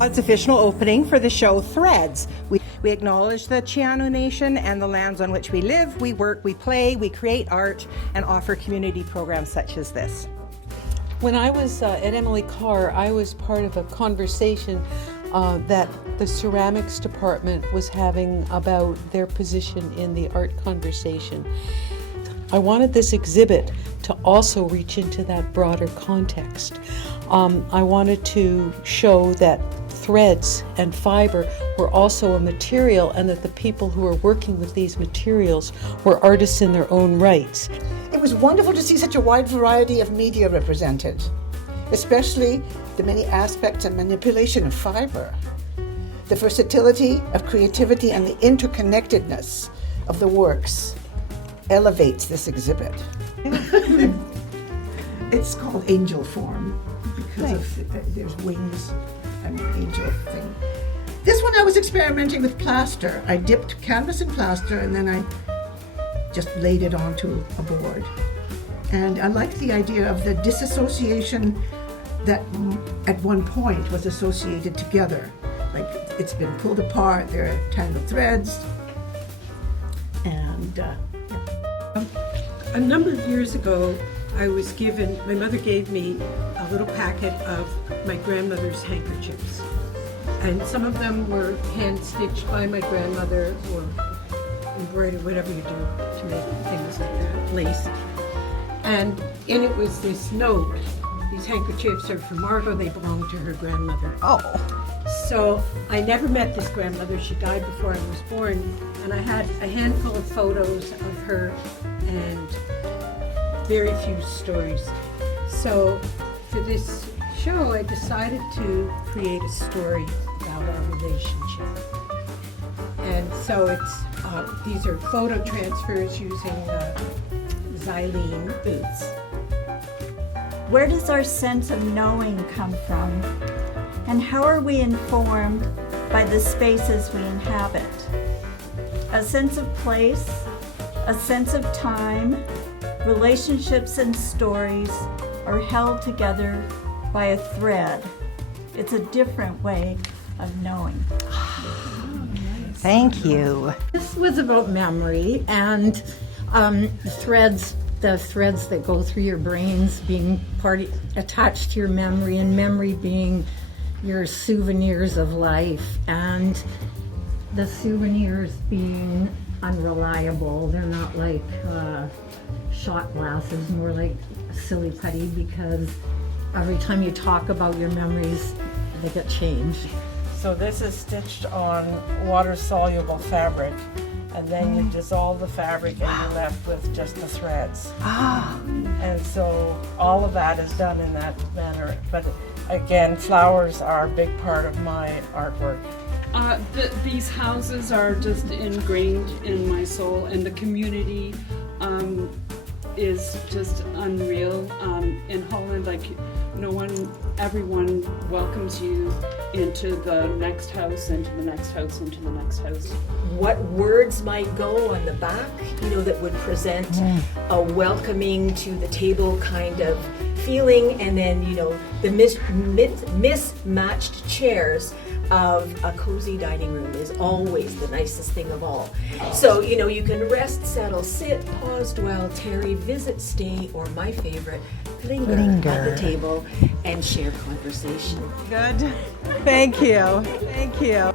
It's official opening for the show Threads. We acknowledge the Chiano Nation and the lands on which we live, we work, we play, we create art, and offer community programs such as this. When I was at Emily Carr, I was part of a conversation that the ceramics department was having about their position in the art conversation. I wanted this exhibit to also reach into that broader context. I wanted to show that threads and fiber were also a material, and that the people who are working with these materials were artists in their own rights. It was wonderful to see such a wide variety of media represented, especially the many aspects and manipulation of fiber, the versatility of creativity, and the interconnectedness of the works elevates this exhibit. It's called angel form because of there's wings and an angel thing. This one I was experimenting with plaster. I dipped canvas in plaster and then I just laid it onto a board. And I liked the idea of the disassociation that at one point was associated together. Like it's been pulled apart, there are tangled threads, and A number of years ago, my mother gave me a little packet of my grandmother's handkerchiefs. And some of them were hand-stitched by my grandmother or embroidered, whatever you do to make things like that, lace. And in it was this note. These handkerchiefs are from Margot, they belong to her grandmother. Oh. So I never met this grandmother. She died before I was born. And I had a handful of photos of her and very few stories. So for this show, I decided to create a story about our relationship. And so these are photo transfers using xylene boots. Where does our sense of knowing come from? And how are we informed by the spaces we inhabit? A sense of place, a sense of time, relationships and stories are held together by a thread. It's a different way of knowing. Thank you. This was about memory and the threads that go through your brains being attached to your memory, and memory being your souvenirs of life, and the souvenirs being unreliable. They're not like shot glasses, more like silly putty, because every time you talk about your memories, they get changed. So this is stitched on water-soluble fabric, and then you dissolve the fabric and you're left with just the threads. And so all of that is done in that manner. But again, flowers are a big part of my artwork. These houses are just ingrained in my soul, and the community is just unreal. In Holland, like everyone welcomes you into the next house, into the next house, into the next house. What words might go on the back, that would present a welcoming to the table kind of feeling, and then, the mismatched chairs of a cozy dining room is always the nicest thing of all. So, you can rest, settle, sit, pause, dwell, tarry, visit, stay, or my favorite, linger at the table and share conversation. Good. Thank you. Thank you.